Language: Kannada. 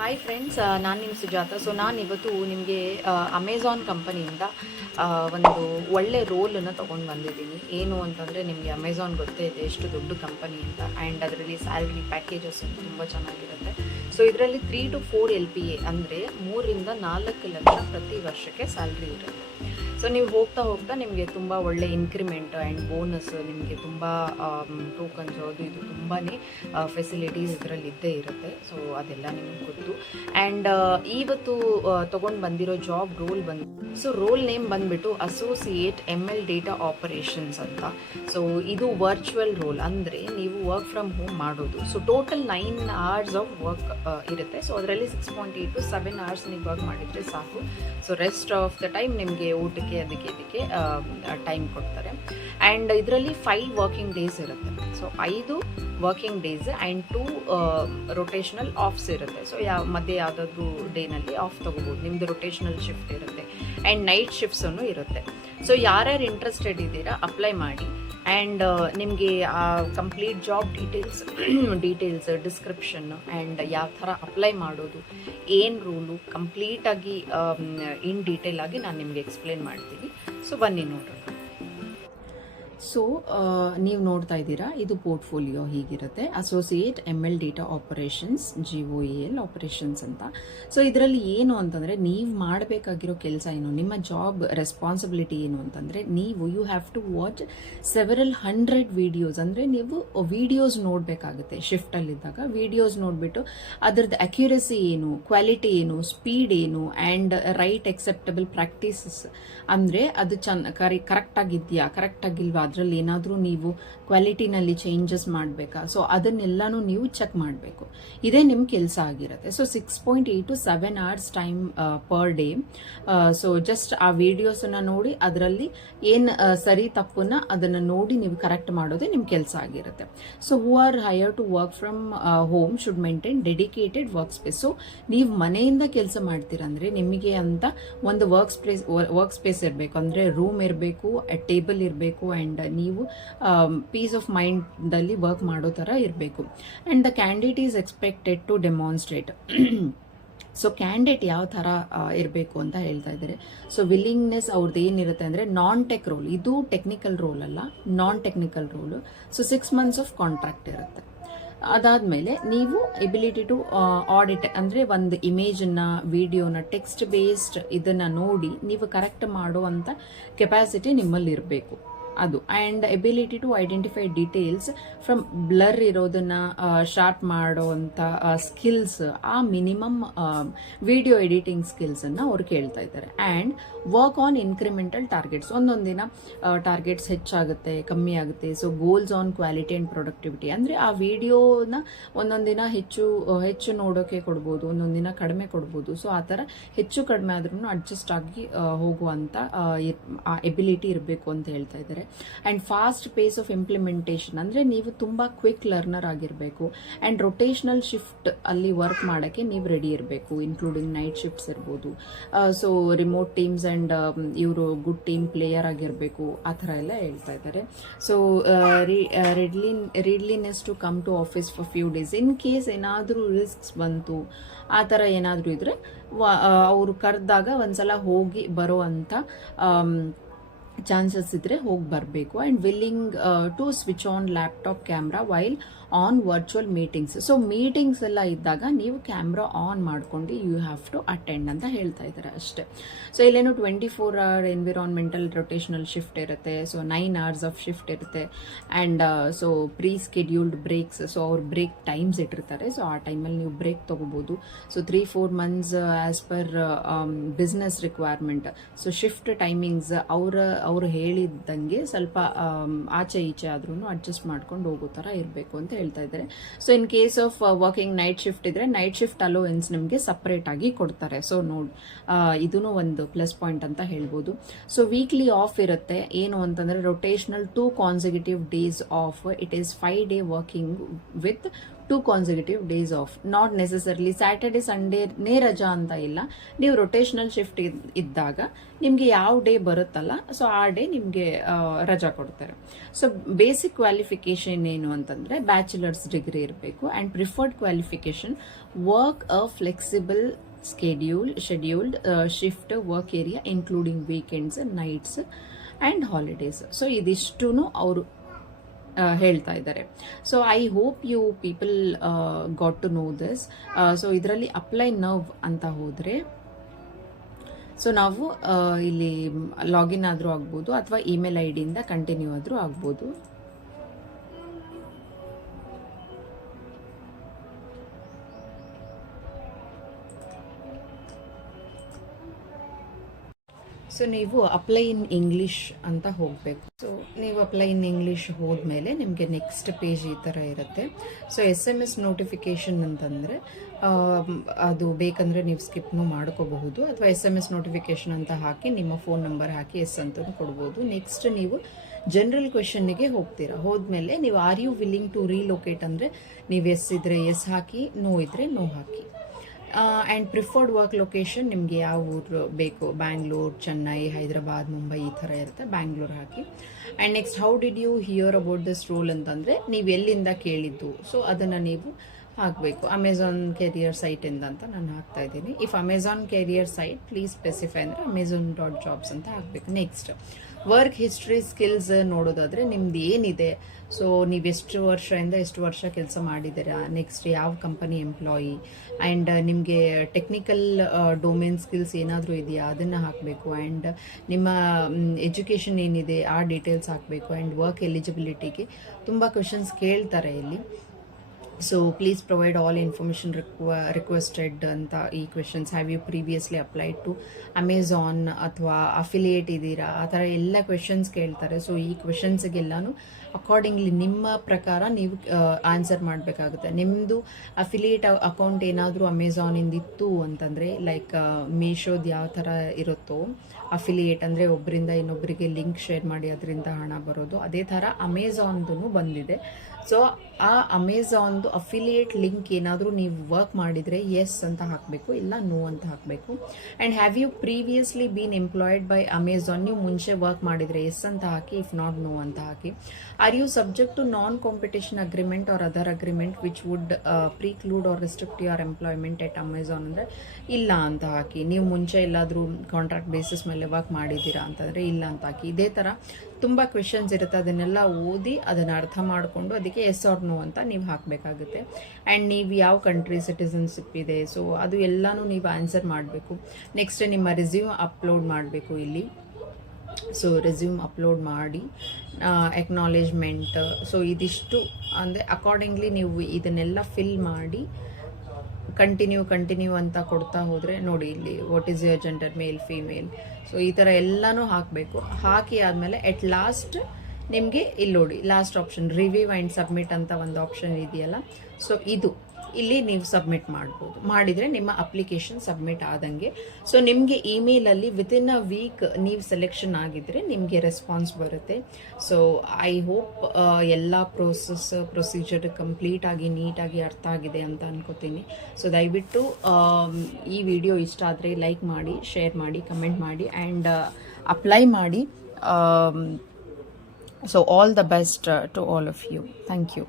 ಹಾಯ್ ಫ್ರೆಂಡ್ಸ್, ನಾನು ನಿಮ್ಮ ಸುಜಾತ. ಸೊ ನಾನು ಇವತ್ತು ನಿಮಗೆ ಅಮೆಝಾನ್ ಕಂಪನಿಯಿಂದ ಒಂದು ಒಳ್ಳೆ ರೋಲನ್ನು ತೊಗೊಂಡು ಬಂದಿದ್ದೀನಿ. ಏನು ಅಂತಂದರೆ, ನಿಮಗೆ ಅಮೆಝಾನ್ ಗೊತ್ತೇ ಇದೆ ಎಷ್ಟು ದೊಡ್ಡ ಕಂಪನಿ ಅಂತ. ಆ್ಯಂಡ್ ಅದರಲ್ಲಿ ಸ್ಯಾಲ್ರಿ ಪ್ಯಾಕೇಜಸ್ ತುಂಬ ಚೆನ್ನಾಗಿರುತ್ತೆ. ಸೊ ಇದರಲ್ಲಿ 3 to 4 LPA ಅಂದರೆ 3 ರಿಂದ 4 ಲಕ್ಷ ಪ್ರತಿ ವರ್ಷಕ್ಕೆ ಸ್ಯಾಲ್ರಿ ಇರುತ್ತೆ. ಸೊ ನೀವು ಹೋಗ್ತಾ ಹೋಗ್ತಾ ನಿಮಗೆ ತುಂಬ ಒಳ್ಳೆ ಇನ್ಕ್ರಿಮೆಂಟ್ ಆ್ಯಂಡ್ ಬೋನಸ್, ನಿಮಗೆ ತುಂಬ ಟೋಕನ್ಸ್ ಅದು ಇದು ತುಂಬಾ ಫೆಸಿಲಿಟೀಸ್ ಇದರಲ್ಲಿ ಇದ್ದೇ ಇರುತ್ತೆ. ಸೊ ಅದೆಲ್ಲ ನಿಮಗೆ ಗೊತ್ತು. ಆ್ಯಂಡ್ ಇವತ್ತು ತೊಗೊಂಡು ಬಂದಿರೋ job role so role name ಬಂದುಬಿಟ್ಟು ಅಸೋಸಿಯೇಟ್ ML ಡೇಟಾ ಆಪರೇಷನ್ಸ್ ಅಂತ. ಸೊ ಇದು ವರ್ಚುವಲ್ ರೋಲ್, ಅಂದರೆ ನೀವು ವರ್ಕ್ ಫ್ರಮ್ ಹೋಮ್ ಮಾಡೋದು. So total 9 hours of work ಇರುತ್ತೆ. ಸೊ ಅದರಲ್ಲಿ 6.8 to 7 hours ನೀವು ವರ್ಕ್ ಮಾಡಿದರೆ ಸಾಕು. So rest of the time ನಿಮಗೆ ಊಟಕ್ಕೆ ಅದಕ್ಕೆ ಟೈಮ್ ಕೊಡ್ತಾರೆ. ಆ್ಯಂಡ್ ಇದರಲ್ಲಿ 5 ವರ್ಕಿಂಗ್ ಡೇಸ್ ಇರುತ್ತೆ. So 5 working days and 2 rotational offs ಇರುತ್ತೆ. ಸೊ ಮಧ್ಯೆ ಯಾವುದಾದ್ರೂ ಡೇನಲ್ಲಿ ಆಫ್ ತೊಗೋಬೋದು. ನಿಮ್ಮದು ರೊಟೇಷನಲ್ ಶಿಫ್ಟ್ ಇರುತ್ತೆ ಆ್ಯಂಡ್ ನೈಟ್ ಶಿಫ್ಟ್ಸನ್ನು ಇರುತ್ತೆ. ಸೊ ಯಾರ್ಯಾರು ಇಂಟ್ರೆಸ್ಟೆಡ್ ಇದ್ದೀರಾ ಅಪ್ಲೈ ಮಾಡಿ. ಆ್ಯಂಡ್ ನಿಮಗೆ ಆ complete job details description and ಯಾವ ಥರ ಅಪ್ಲೈ ಮಾಡೋದು, ಏನು ರೂಲು ಕಂಪ್ಲೀಟಾಗಿ ಇನ್ ಡೀಟೇಲ್ ಆಗಿ ನಾನು ನಿಮಗೆ ಎಕ್ಸ್ಪ್ಲೇನ್ ಮಾಡ್ತೀನಿ. ಸೊ ಬನ್ನಿ ನೋಡೋಣ. ಸೊ ನೀವು ನೋಡ್ತಾ ಇದ್ದೀರಾ, ಇದು ಪೋರ್ಟ್ಫೋಲಿಯೋ ಹೀಗಿರುತ್ತೆ. Associate ML data operations, GOAL operations ಅಂತ. ಸೊ ಇದರಲ್ಲಿ ಏನು ಅಂತಂದರೆ, ನೀವು ಮಾಡಬೇಕಾಗಿರೋ ಕೆಲಸ ಏನು, ನಿಮ್ಮ ಜಾಬ್ ರೆಸ್ಪಾನ್ಸಿಬಿಲಿಟಿ ಏನು ಅಂತಂದರೆ, you have to watch several 100 videos. ಅಂದರೆ ನೀವು ವೀಡಿಯೋಸ್ ನೋಡಬೇಕಾಗುತ್ತೆ. ಶಿಫ್ಟಲ್ಲಿದ್ದಾಗ ವೀಡಿಯೋಸ್ ನೋಡಿಬಿಟ್ಟು ಅದರದ್ದು ಅಕ್ಯುರಸಿ ಏನು, ಕ್ವಾಲಿಟಿ ಏನು, ಸ್ಪೀಡ್ ಏನು, ಆ್ಯಂಡ್ ರೈಟ್ ಎಕ್ಸೆಪ್ಟಬಲ್ ಪ್ರಾಕ್ಟೀಸಸ್, ಅಂದರೆ ಅದು ಕರೆಕ್ಟಾಗಿಲ್ವಾ, ಅದರಲ್ಲಿ ಏನಾದರೂ ನೀವು ಕ್ವಾಲಿಟಿನಲ್ಲಿ ಚೇಂಜಸ್ ಮಾಡಬೇಕಾ, ಸೊ ಅದನ್ನೆಲ್ಲನೂ ನೀವು ಚೆಕ್ ಮಾಡಬೇಕು. ಇದೇ ನಿಮ್ಮ ಕೆಲಸ ಆಗಿರುತ್ತೆ. So 6.8 to 7 hours time per day. So just ಆ ವಿಡಿಯೋಸನ್ನು ನೋಡಿ ಅದರಲ್ಲಿ ಏನು ಸರಿ ತಪ್ಪನ್ನ ಅದನ್ನು ನೋಡಿ ನೀವು ಕರೆಕ್ಟ್ ಮಾಡೋದೇ ನಿಮ್ಮ ಕೆಲಸ ಆಗಿರುತ್ತೆ. So who are hire to work from home should maintain dedicated work space. So ನೀವು ಮನೆಯಿಂದ ಕೆಲಸ ಮಾಡ್ತೀರಂದ್ರೆ ನಿಮಗೆ ಅಂತ ಒಂದು ವರ್ಕ್ ಸ್ಪೇಸ್ ಇರಬೇಕು. ಅಂದರೆ ರೂಮ್ ಇರಬೇಕು, ಟೇಬಲ್ ಇರಬೇಕು, ಆ್ಯಂಡ್ ನೀವು ಪೀಸ್ ಆಫ್ ಮೈಂಡಲ್ಲಿ ವರ್ಕ್ ಮಾಡೋ ಥರ ಇರಬೇಕು. And the candidate is expected to demonstrate. So candidate ಯಾವ ಥರ ಇರಬೇಕು ಅಂತ ಹೇಳ್ತಾ ಇದ್ದಾರೆ. ಸೊ ವಿಲ್ಲಿಂಗ್ನೆಸ್ ಅವ್ರದ್ದು ಏನಿರುತ್ತೆ ಅಂದರೆ, ನಾನ್ ಟೆಕ್ ರೋಲ್, ಇದು ಟೆಕ್ನಿಕಲ್ ರೋಲ್ ಅಲ್ಲ, non technical role. So 6 months of contract ಇರುತ್ತೆ. ಅದಾದಮೇಲೆ ನೀವು ಎಬಿಲಿಟಿ ಟು ಆಡಿಟ್, ಅಂದರೆ ಒಂದು ಇಮೇಜನ್ನ, ವಿಡಿಯೋನ, ಟೆಕ್ಸ್ಟ್ ಬೇಸ್ಡ್ ಇದನ್ನು ನೋಡಿ ನೀವು ಕರೆಕ್ಟ್ ಮಾಡುವಂಥ ಕೆಪಾಸಿಟಿ ನಿಮ್ಮಲ್ಲಿ ಇರಬೇಕು ಅದು. And ability to identify details from blur ಇರೋದನ್ನ ಶಾರ್ಟ್ ಮಾಡೋವಂಥ ಸ್ಕಿಲ್ಸ್, ಆ ಮಿನಿಮಮ್ ವಿಡಿಯೋ ಎಡಿಟಿಂಗ್ ಸ್ಕಿಲ್ಸನ್ನು ಅವ್ರು ಕೇಳ್ತಾ ಇದ್ದಾರೆ. And work on incremental targets, ಒಂದೊಂದಿನ ಟಾರ್ಗೆಟ್ಸ್ ಹೆಚ್ಚಾಗುತ್ತೆ, ಕಮ್ಮಿ ಆಗುತ್ತೆ. So goals on quality and productivity, ಅಂದರೆ ಆ ವಿಡಿಯೋನ ಒಂದೊಂದಿನ ಹೆಚ್ಚು ನೋಡೋಕೆ ಕೊಡ್ಬೋದು, ಒಂದೊಂದಿನ ಕಡಿಮೆ ಕೊಡ್ಬೋದು. ಸೊ ಆ ಥರ ಹೆಚ್ಚು ಕಡಿಮೆ ಆದ್ರೂ ಅಡ್ಜಸ್ಟ್ ಆಗಿ ಹೋಗುವಂಥ ಆ ಎಬಿಲಿಟಿ ಇರಬೇಕು ಅಂತ ಹೇಳ್ತಾ ಇದ್ದಾರೆ. And fast pace of implementation, ಅಂದರೆ ನೀವು ತುಂಬ ಕ್ವಿಕ್ ಲರ್ನರ್ ಆಗಿರಬೇಕು. ಆ್ಯಂಡ್ ರೊಟೇಷನಲ್ ಶಿಫ್ಟ್ ಅಲ್ಲಿ ವರ್ಕ್ ಮಾಡೋಕ್ಕೆ ನೀವು ರೆಡಿ ಇರಬೇಕು, ಇನ್ಕ್ಲೂಡಿಂಗ್ ನೈಟ್ ಶಿಫ್ಟ್ಸ್ ಇರ್ಬೋದು. ಸೊ ರಿಮೋಟ್ ಟೀಮ್ಸ್ ಆ್ಯಂಡ್ ಇವರು ಗುಡ್ ಟೀಮ್ ಪ್ಲೇಯರ್ ಆಗಿರಬೇಕು, ಆ ಥರ ಎಲ್ಲ ಹೇಳ್ತಾ ಇದ್ದಾರೆ. So readiness to come to office for few days, in case ಏನಾದರೂ ರಿಸ್ಕ್ಸ್ ಬಂತು, ಆ ಥರ ಏನಾದರೂ ಇದ್ರೆ ಅವರು ಕರೆದಾಗ ಒಂದ್ಸಲ ಹೋಗಿ ಬರೋ ಅಂಥ ಚಾನ್ಸಸ್ ಇದ್ರೆ ಹೋಗಿ ಬರಬೇಕು. And willing to switch on laptop camera while on virtual meetings. So meetings ಎಲ್ಲ ಇದ್ದಾಗ ನೀವು ಕ್ಯಾಮ್ರಾ ಆನ್ ಮಾಡ್ಕೊಂಡು ಯು ಹ್ಯಾವ್ ಟು ಅಟೆಂಡ್ ಅಂತ ಹೇಳ್ತಾ ಇದ್ದಾರೆ ಅಷ್ಟೇ. ಸೊ ಇಲ್ಲೇನು 24 hour ಎನ್ವಿರಾನ್ಮೆಂಟಲ್ ರೊಟೇಷನಲ್ ಶಿಫ್ಟ್ ಇರುತ್ತೆ. ಸೊ 9 hours ಆಫ್ ಶಿಫ್ಟ್ ಇರುತ್ತೆ. And so pre scheduled breaks, so ಅವ್ರು ಬ್ರೇಕ್ ಟೈಮ್ಸ್ ಇಟ್ಟಿರ್ತಾರೆ. ಸೊ ಆ ಟೈಮಲ್ಲಿ ನೀವು ಬ್ರೇಕ್ ತೊಗೋಬೋದು. So 3-4 months as per business requirement. So shift timings ಅವರು ಹೇಳಿದ್ದಂಗೆ ಸ್ವಲ್ಪ ಆಚೆ ಈಚೆ ಆದ್ರೂ ಅಡ್ಜಸ್ಟ್ ಮಾಡ್ಕೊಂಡು ಹೋಗೋ ಥರ ಇರಬೇಕು ಅಂತ ಹೇಳ್ತಾ ಇದ್ದಾರೆ. So in case of working night shift ಇದ್ರೆ ನೈಟ್ ಶಿಫ್ಟ್ ಅಲೋವೆನ್ಸ್ ನಿಮಗೆ ಸಪ್ರೇಟ್ ಆಗಿ ಕೊಡ್ತಾರೆ. ಸೊ ಇದೂ ಒಂದು ಪ್ಲಸ್ ಪಾಯಿಂಟ್ ಅಂತ ಹೇಳ್ಬೋದು. ಸೊ ವೀಕ್ಲಿ ಆಫ್ ಇರುತ್ತೆ. ಏನು ಅಂತಂದ್ರೆ rotational 2 consecutive days off. It is 5 day working with 2 consecutive days off. Not necessarily Saturday ಸಂಡೇನೇ ರಜಾ ಅಂತ ಇಲ್ಲ. ನೀವು ರೊಟೇಷನಲ್ ಶಿಫ್ಟ್ ಇದ್ದಾಗ ನಿಮಗೆ ಯಾವ ಡೇ ಬರುತ್ತಲ್ಲ, ಸೊ ಆ ಡೇ ನಿಮಗೆ ರಜಾ ಕೊಡ್ತಾರೆ. ಸೊ ಬೇಸಿಕ್ ಕ್ವಾಲಿಫಿಕೇಶನ್ ಏನು ಅಂತಂದ್ರೆ ಬ್ಯಾಚುಲರ್ಸ್ ಡಿಗ್ರಿ ಇರಬೇಕು. And preferred qualification work a flexible scheduled shift work area including weekends, nights and holidays. So ಇದಿಷ್ಟು ಅವರು ಹೇಳ್ತಾ ಇದ್ದಾರೆ. So I hope you people got to know this. So ಇದರಲ್ಲಿ ಅಪ್ಲೈ ನವ್ ಅಂತ ಹೋದರೆ ಸೊ ನಾವು ಇಲ್ಲಿ ಲಾಗಿನ್ ಆದರೂ ಆಗ್ಬೋದು ಅಥವಾ ಇಮೇಲ್ ಐ ಡಿಯಿಂದ ಕಂಟಿನ್ಯೂ ಆದರೂ ಆಗ್ಬೋದು. ಸೊ ನೀವು ಅಪ್ಲೈ ಇನ್ ಇಂಗ್ಲಿಷ್ ಅಂತ ಹೋಗಬೇಕು. ಸೊ ನೀವು ಅಪ್ಲೈ ಇನ್ ಇಂಗ್ಲಿಷ್ ಹೋದ್ಮೇಲೆ ನಿಮಗೆ ನೆಕ್ಸ್ಟ್ ಪೇಜ್ ಈ ಥರ ಇರುತ್ತೆ. ಸೊ SMS ನೋಟಿಫಿಕೇಶನ್ ಅಂತಂದರೆ ಅದು ಬೇಕಂದರೆ ನೀವು ಸ್ಕಿಪ್ನು ಮಾಡ್ಕೋಬಹುದು, ಅಥವಾ SMS ನೋಟಿಫಿಕೇಶನ್ ಅಂತ ಹಾಕಿ ನಿಮ್ಮ ಫೋನ್ ನಂಬರ್ ಹಾಕಿ ಎಸ್ ಅಂತಲೂ ಕೊಡ್ಬೋದು. ನೆಕ್ಸ್ಟ್ ನೀವು ಜನರಲ್ ಕ್ವೆಶನ್ನಿಗೆ ಹೋಗ್ತೀರಾ. ಹೋದ್ಮೇಲೆ ನೀವು are you willing to relocate ಅಂದರೆ ನೀವು ಎಸ್ ಇದ್ರೆ ಎಸ್ ಹಾಕಿ, ನೋ ಇದ್ರೆ ನೋ ಹಾಕಿ. ಆ್ಯಂಡ್ ಪ್ರಿಫರ್ಡ್ ವರ್ಕ್ ಲೊಕೇಶನ್ ನಿಮಗೆ ಯಾವ ಊರು ಬೇಕು, ಬ್ಯಾಂಗ್ಳೂರ್, ಚೆನ್ನೈ, ಹೈದರಾಬಾದ್, ಮುಂಬೈ ಈ ಥರ ಇರುತ್ತೆ, ಬ್ಯಾಂಗ್ಳೂರ್ ಹಾಕಿ. And next how did you hear about this role ಅಂತಂದರೆ ನೀವು ಎಲ್ಲಿಂದ ಕೇಳಿದ್ದು, ಸೊ ಅದನ್ನು ನೀವು ಹಾಕಬೇಕು. ಅಮೆಝಾನ್ ಕೆರಿಯರ್ ಸೈಟಿಂದ ಅಂತ ನಾನು ಹಾಕ್ತಾ ಇದ್ದೀನಿ. If Amazon career site please specify ಅಂದರೆ amazon.jobs ಅಂತ ಹಾಕಬೇಕು. ನೆಕ್ಸ್ಟ್ ವರ್ಕ್ ಹಿಸ್ಟ್ರಿ ಸ್ಕಿಲ್ಸ್ ನೋಡೋದಾದರೆ ನಿಮ್ದು ಏನಿದೆ, ಸೊ ನೀವು ಎಷ್ಟು ವರ್ಷ ಕೆಲಸ ಮಾಡಿದ್ದೀರಾ, ನೆಕ್ಸ್ಟ್ ಯಾವ ಕಂಪನಿ ಎಂಪ್ಲಾಯಿ, ಆ್ಯಂಡ್ ನಿಮಗೆ ಟೆಕ್ನಿಕಲ್ ಡೊಮೇನ್ ಸ್ಕಿಲ್ಸ್ ಏನಾದರೂ ಇದೆಯಾ ಅದನ್ನು ಹಾಕಬೇಕು. ಆ್ಯಂಡ್ ನಿಮ್ಮ ಎಜುಕೇಷನ್ ಏನಿದೆ ಆ ಡೀಟೇಲ್ಸ್ ಹಾಕಬೇಕು. ಆ್ಯಂಡ್ ವರ್ಕ್ ಎಲಿಜಿಬಿಲಿಟಿಗೆ ತುಂಬ ಕ್ವೆಶನ್ಸ್ ಕೇಳ್ತಾರೆ ಇಲ್ಲಿ. So please provide all information requested ಅಂತ ಈ questions. Have you previously applied to Amazon ಅಥವಾ ಅಫಿಲಿಯೇಟ್ ಇದ್ದೀರಾ, ಆ ಥರ ಎಲ್ಲ ಕ್ವೆಶನ್ಸ್ ಕೇಳ್ತಾರೆ. ಸೊ ಈ ಕ್ವೆಶನ್ಸ್ಗೆಲ್ಲಾನು ಅಕಾರ್ಡಿಂಗ್ಲಿ ನಿಮ್ಮ ಪ್ರಕಾರ ನೀವು ಆನ್ಸರ್ ಮಾಡಬೇಕಾಗುತ್ತೆ. ನಿಮ್ಮದು ಅಫಿಲಿಯೇಟ್ ಅಕೌಂಟ್ ಏನಾದರೂ ಅಮೆಝಾನಿಂದ ಇತ್ತು ಅಂತಂದರೆ, ಲೈಕ್ ಮೀಶೋದು ಯಾವ ಥರ ಇರುತ್ತೋ ಅಫಿಲಿಯೇಟ್ ಅಂದರೆ ಒಬ್ಬರಿಂದ ಇನ್ನೊಬ್ಬರಿಗೆ ಲಿಂಕ್ ಶೇರ್ ಮಾಡಿ ಅದರಿಂದ ಹಣ ಬರೋದು, ಅದೇ ಥರ ಅಮೆಝಾನ್ದು ಬಂದಿದೆ. ಸೊ ಆ ಅಮೆಝಾನ್ದು ಅಫಿಲಿಯೇಟ್ ಲಿಂಕ್ ಏನಾದರೂ ನೀವು ವರ್ಕ್ ಮಾಡಿದರೆ ಎಸ್ ಅಂತ ಹಾಕಬೇಕು, ಇಲ್ಲ ನೋ ಅಂತ ಹಾಕಬೇಕು. And have you previously been employed by Amazon, ನೀವು ಮುಂಚೆ ವರ್ಕ್ ಮಾಡಿದರೆ ಎಸ್ ಅಂತ ಹಾಕಿ, ಇಫ್ ನಾಟ್ ನೋ ಅಂತ ಹಾಕಿ. Are you subject to non competition agreement or other agreement which would preclude or restrict your employment at Amazon ಅಂದರೆ ಇಲ್ಲ ಅಂತ ಹಾಕಿ. ನೀವು ಮುಂಚೆ ಎಲ್ಲಾದರೂ ಕಾಂಟ್ರಾಕ್ಟ್ ಬೇಸಿಸ್ ಮೇಲೆ ವರ್ಕ್ ಮಾಡಿದ್ದೀರಾ ಅಂತಂದರೆ ಇಲ್ಲ ಅಂತ ಹಾಕಿ. ಇದೇ ಥರ ತುಂಬ ಕ್ವೆಶನ್ಸ್ ಇರುತ್ತೆ, ಅದನ್ನೆಲ್ಲ ಓದಿ ಅದನ್ನು ಅರ್ಥ ಮಾಡಿಕೊಂಡು ಅದಕ್ಕೆ ಎಸ್ ಆರ್ ನೋ ಅಂತ ನೀವು ಹಾಕಬೇಕಾಗುತ್ತೆ. ಆ್ಯಂಡ್ ನೀವು ಯಾವ ಕಂಟ್ರಿ ಸಿಟಿಸನ್ಶಿಪ್ ಇದೆ, ಸೊ ಅದು ಎಲ್ಲನೂ ನೀವು ಆನ್ಸರ್ ಮಾಡಬೇಕು. ನೆಕ್ಸ್ಟ್ ನಿಮ್ಮ ರೆಸ್ಯೂಮ್ ಅಪ್ಲೋಡ್ ಮಾಡಬೇಕು ಇಲ್ಲಿ. ಸೊ ರೆಸ್ಯೂಮ್ ಅಪ್ಲೋಡ್ ಮಾಡಿ ಎಕ್ನಾಲೇಜ್ಮೆಂಟ್, ಸೊ ಇದಿಷ್ಟು ಅಂದರೆ ಅಕಾರ್ಡಿಂಗ್ಲಿ ನೀವು ಇದನ್ನೆಲ್ಲ ಫಿಲ್ ಮಾಡಿ ಕಂಟಿನ್ಯೂ ಅಂತ ಕೊಡ್ತಾ ಹೋದರೆ ನೋಡಿ ಇಲ್ಲಿ what is your gender, male, female, so ಈ ಥರ ಎಲ್ಲನೂ ಹಾಕಬೇಕು. ಹಾಕಿ ಆದಮೇಲೆ ಎಟ್ ಲಾಸ್ಟ್ ನಿಮಗೆ ಇಲ್ಲಿ ನೋಡಿ last option review and submit ಅಂತ ಒಂದು ಆಪ್ಷನ್ ಇದೆಯಲ್ಲ, ಸೊ ಇದು ಇಲ್ಲಿ ನೀವು ಸಬ್ಮಿಟ್ ಮಾಡ್ಬೋದು. ಮಾಡಿದರೆ ನಿಮ್ಮ ಅಪ್ಲಿಕೇಶನ್ ಸಬ್ಮಿಟ್ ಆದಂಗೆ. ಸೊ ನಿಮಗೆ ಇಮೇಲಲ್ಲಿ ವಿತಿನ್ ಅ ವೀಕ್ ನೀವು ಸೆಲೆಕ್ಷನ್ ಆಗಿದ್ದರೆ ನಿಮಗೆ ರೆಸ್ಪಾನ್ಸ್ ಬರುತ್ತೆ. ಸೊ ಐ ಹೋಪ್ ಎಲ್ಲ ಪ್ರೊಸೀಜರ್ ಕಂಪ್ಲೀಟ್ ಆಗಿ ನೀಟಾಗಿ ಅರ್ಥ ಆಗಿದೆ ಅಂತ ಅನ್ಕೋತೀನಿ. ಸೊ ದಯವಿಟ್ಟು ಈ ವಿಡಿಯೋ ಇಷ್ಟ ಆದರೆ ಲೈಕ್ ಮಾಡಿ, ಶೇರ್ ಮಾಡಿ, ಕಮೆಂಟ್ ಮಾಡಿ ಆ್ಯಂಡ್ ಅಪ್ಲೈ ಮಾಡಿ. So all the best to all of you. Thank you.